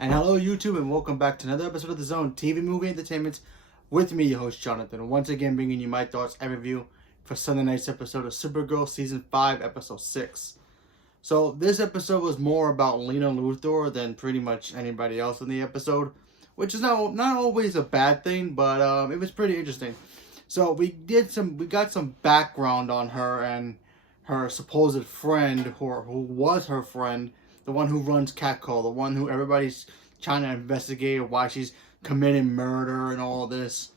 And hello, YouTube, and welcome back to another episode of The Zone TV Movie Entertainment with me, your host, Jonathan. Once again, bringing you my thoughts and review for Sunday night's episode of Supergirl Season 5, Episode 6. So, this episode was more about Lena Luthor than pretty much anybody else in the episode, which is not always a bad thing, but it was pretty interesting. So, we got some background on her and her supposed friend, or who was her friend, the one who runs Catcall, the one who everybody's trying to investigate why she's committing murder and all this.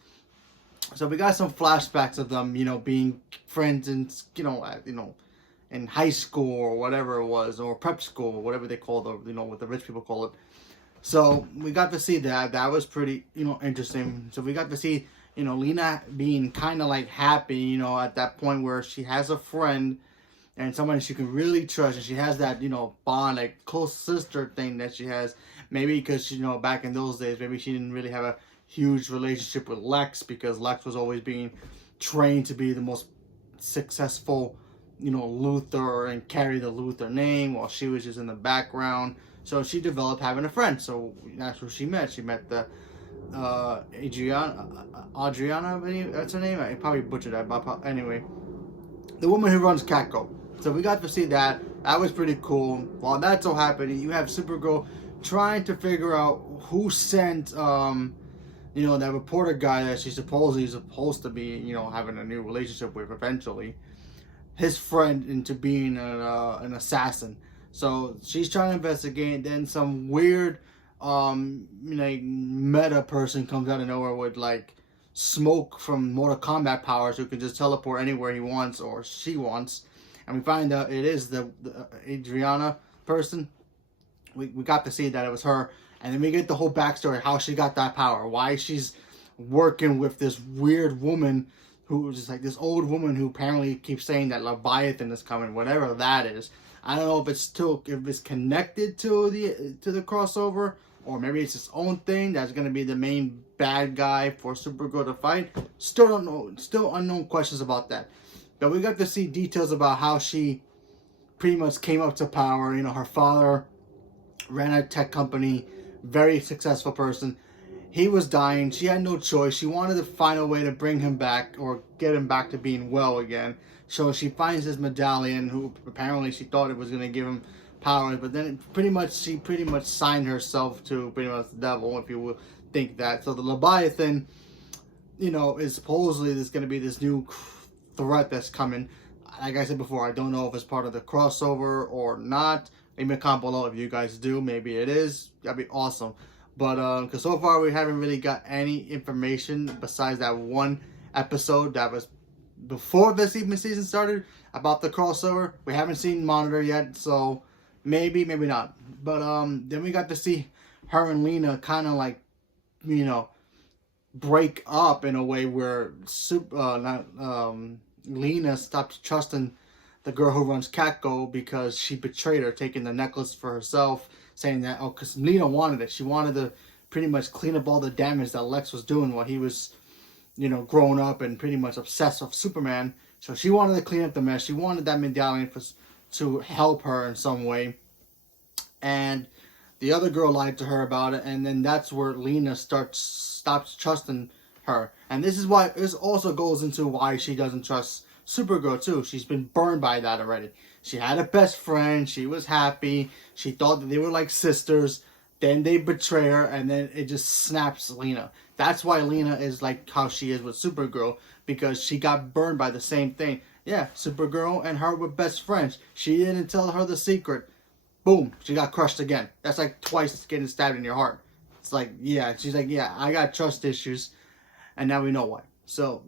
So we got some flashbacks of them, being friends in, in high school or whatever it was, or prep school, or whatever they call what the rich people call it. So we got to see that. That was pretty, interesting. So we got to see, Lena being kind of like happy, at that point where she has a friend and somebody she can really trust, and she has that, bond, like close sister thing that she has. Maybe because, back in those days, maybe she didn't really have a huge relationship with Lex, because Lex was always being trained to be the most successful, Luthor, and carry the Luthor name, while she was just in the background. So she developed having a friend. So that's who she met. She met the Adriana, that's her name. I probably butchered that, but anyway, the woman who runs Catco. So we got to see that. That was pretty cool. While that's all happening, you have Supergirl trying to figure out who sent, that reporter guy that she's supposed to be, having a new relationship with eventually, his friend, into being an assassin. So she's trying to investigate, and then some weird, meta person comes out of nowhere with, smoke from Mortal Kombat powers, who can just teleport anywhere he wants or she wants. And we find out it is the Adriana person. We got to see that it was her. And then we get the whole backstory, how she got that power, why she's working with this weird woman who is just like this old woman who apparently keeps saying that Leviathan is coming, whatever that is. I don't know if it's connected to the crossover, or maybe it's its own thing that's going to be the main bad guy for Supergirl to fight. Still don't know. Still unknown questions about that. But we got to see details about how she pretty much came up to power. Her father ran a tech company, very successful person. He was dying. She had no choice. She wanted to find a way to bring him back, or get him back to being well again. So she finds his medallion, who apparently she thought it was going to give him powers, but then she pretty much signed herself to pretty much the devil, if you will think that. So the Leviathan, is supposedly there's going to be this new threat that's coming. Like I said before, I don't know if it's part of the crossover or not. Leave me a comment below if you guys do. Maybe it is. That'd be awesome. But because so far we haven't really got any information besides that one episode that was before this even season started about the crossover. We haven't seen Monitor yet, so maybe not. But then we got to see her and Lena kind of break up in a way where Lena stopped trusting the girl who runs Catco, because she betrayed her, taking the necklace for herself, saying that, because Lena wanted it. She wanted to pretty much clean up all the damage that Lex was doing while he was, growing up and pretty much obsessed with Superman. So she wanted to clean up the mess. She wanted that medallion to help her in some way. And the other girl lied to her about it, and then that's where Lena stops trusting her. And this also goes into why she doesn't trust Supergirl too. She's been burned by that already. She had a best friend. She was happy. She thought that they were like sisters. Then they betray her, and then it just snaps Lena. That's why Lena is like how she is with Supergirl, because she got burned by the same thing. Yeah, Supergirl and her were best friends. She didn't tell her the secret. Boom, she got crushed again. That's like twice getting stabbed in your heart. It's like, yeah, she's like, yeah, I got trust issues, and now we know why. So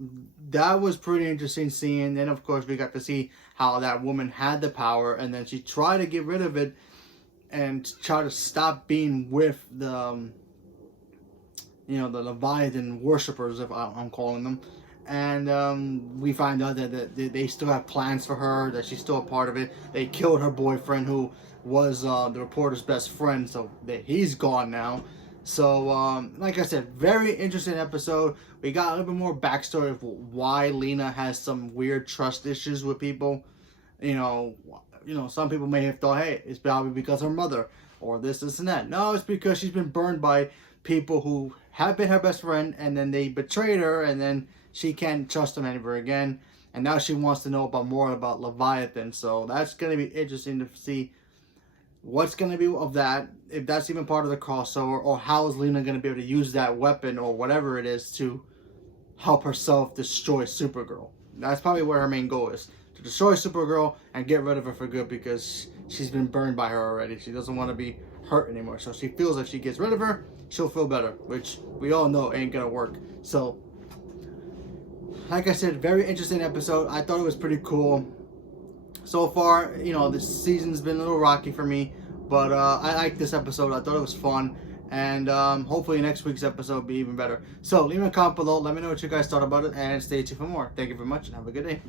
that was pretty interesting seeing. Then of course we got to see how that woman had the power, and then she tried to get rid of it and try to stop being with the the Leviathan worshippers, if I'm calling them. And we find out that they still have plans for her, that she's still a part of it. They killed her boyfriend, who was the reporter's best friend, so he's gone now. So, like I said, very interesting episode. We got a little bit more backstory of why Lena has some weird trust issues with people. Some people may have thought, hey, it's probably because her mother, or this and that. No, it's because she's been burned by people who have been her best friend, and then they betrayed her, and then she can't trust them ever again. And now she wants to know more about Leviathan. So that's going to be interesting to see what's going to be of that, if that's even part of the crossover, or how is Lena going to be able to use that weapon or whatever it is to help herself destroy Supergirl. That's probably where her main goal is, to destroy Supergirl and get rid of her for good, because she's been burned by her already. She doesn't want to be hurt anymore. So she feels if she gets rid of her, she'll feel better, which we all know ain't going to work. So, like I said, very interesting episode. I thought it was pretty cool. So far, you know, this season's been a little rocky for me, but I like this episode. I thought it was fun, and hopefully next week's episode will be even better. So leave me a comment below. Let me know what you guys thought about it, and stay tuned for more. Thank you very much, and have a good day.